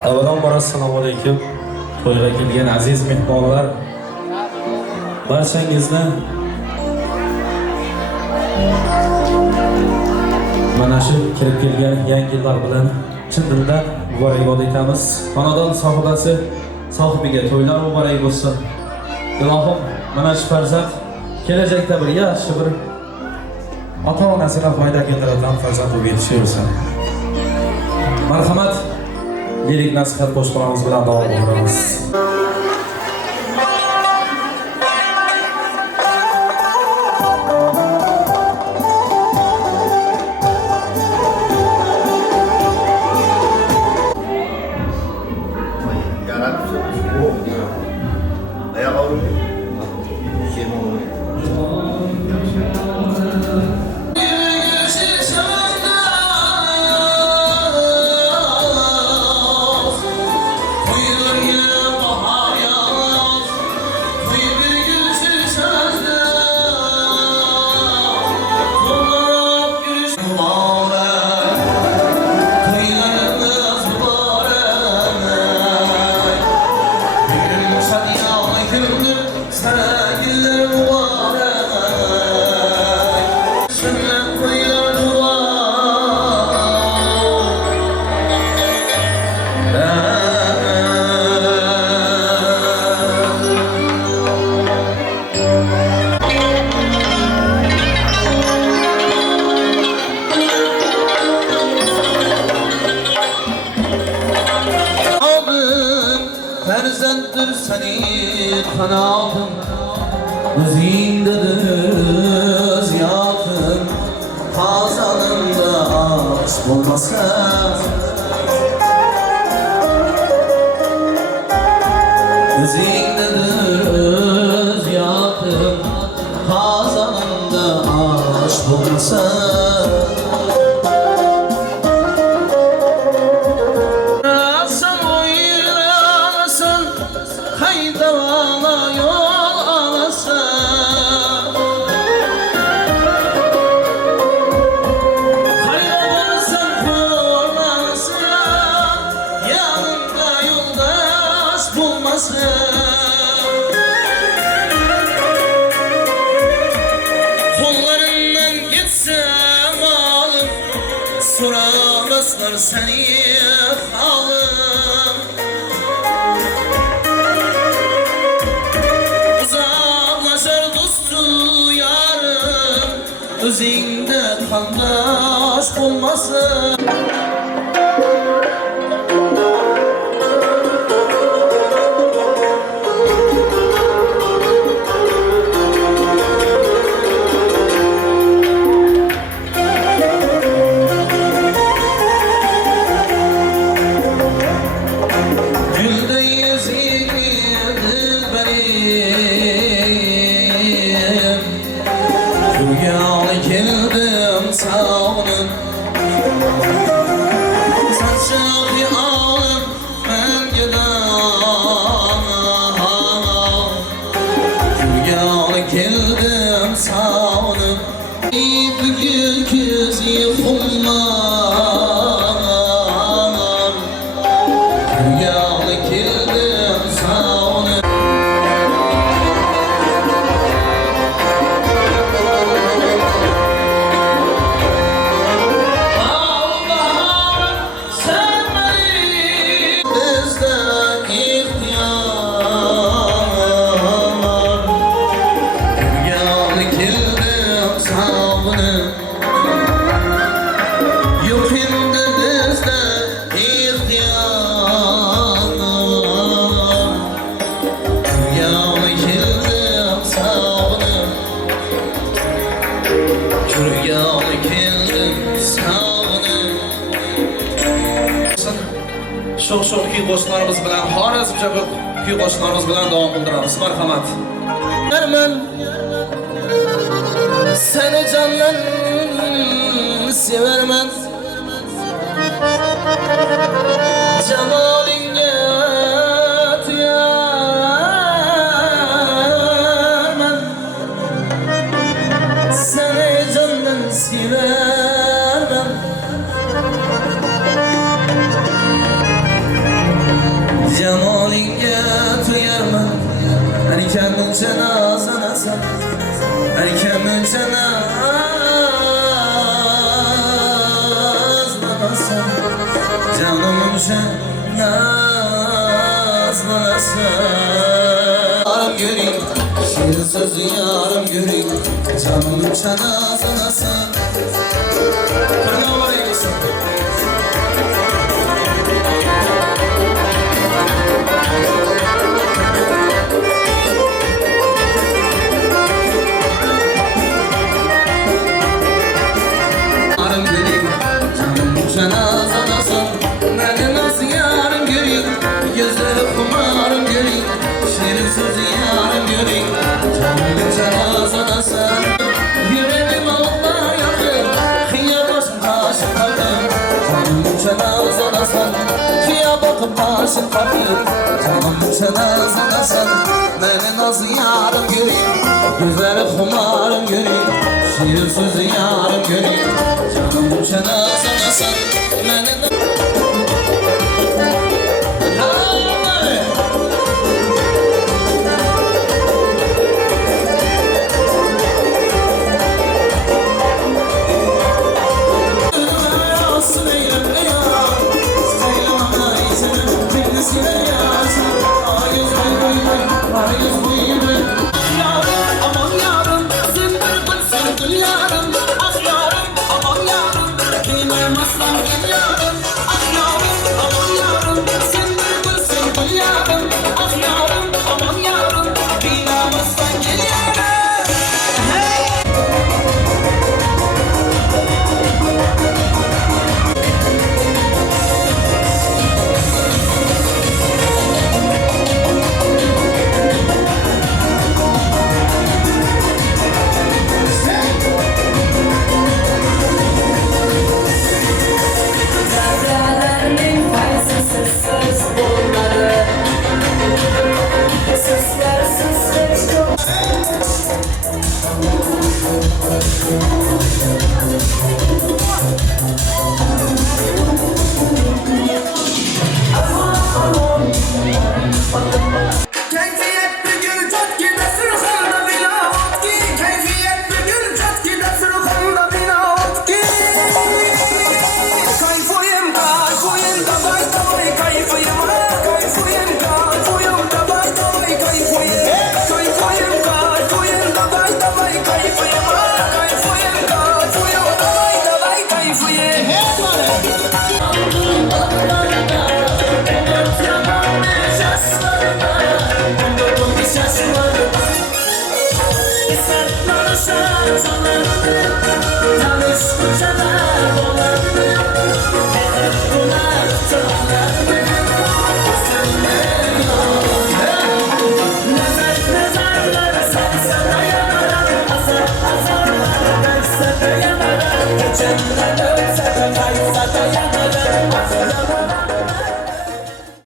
Avvalambor assalomu alaykum. To'yga kelgan aziz mehmonlar, barchangizni mana shu kirib kelgan yangi yillar bilan chin dildan muborakbod etamiz. Xonadon sohibasi sohibiga to'ylar muborak bo'lsin. Ilohim mana shu farzand kelajakda bir yaxshi bir ota-onasiga foyda keltiradigan farzand bo'lib yetishaversin. Marhamat, lirik nasihat qo'shiqlarimiz bilan davom etamiz. Ferzenttir seni kanadım, özündedir ziyatın, kazanında aşk olmasa. Özündedir ziyatın, kazanında aşk olmasa. Kollarından geçsem alım, soramazlar seni halım. Uzaklaşar dostu yarım, özünde kandaş olmasın. Geldim sağının saçını alım ben gidem Rüyalı geldim sağının bugün kez yıkılmam Rüyalı geldim sağının Sho'x kuy qo'shiqlarimiz bilan xorazmcha kuy qo'shiqlarimiz bilan davom ettiramiz. Marhamat. Ermen seni candan severmen Cemalinge tiyarmen Seni candan severmen cenazana sen erken cenazana sen canımın cenazana sen yarım göreyim şiir sözü yarım göreyim canımın cenazana sen Fırına var eylesin cenazanasın Beni nasıl yarım göreyim Gözleri kumarım göreyim Şirin sözü yarım göreyim Canımın cenazanasın Yüreğim Allah yakın Kıya başım taşım kaldım Canımın cenazanasın Kıya bakıp taşım kaldım Canımın cenazanasın Beni nasıl yarım göreyim Gözleri kumarım göreyim Şirin sözü yarım göreyim Canımın cenazanasın Beni Cennet ölse de kaysa da yanarım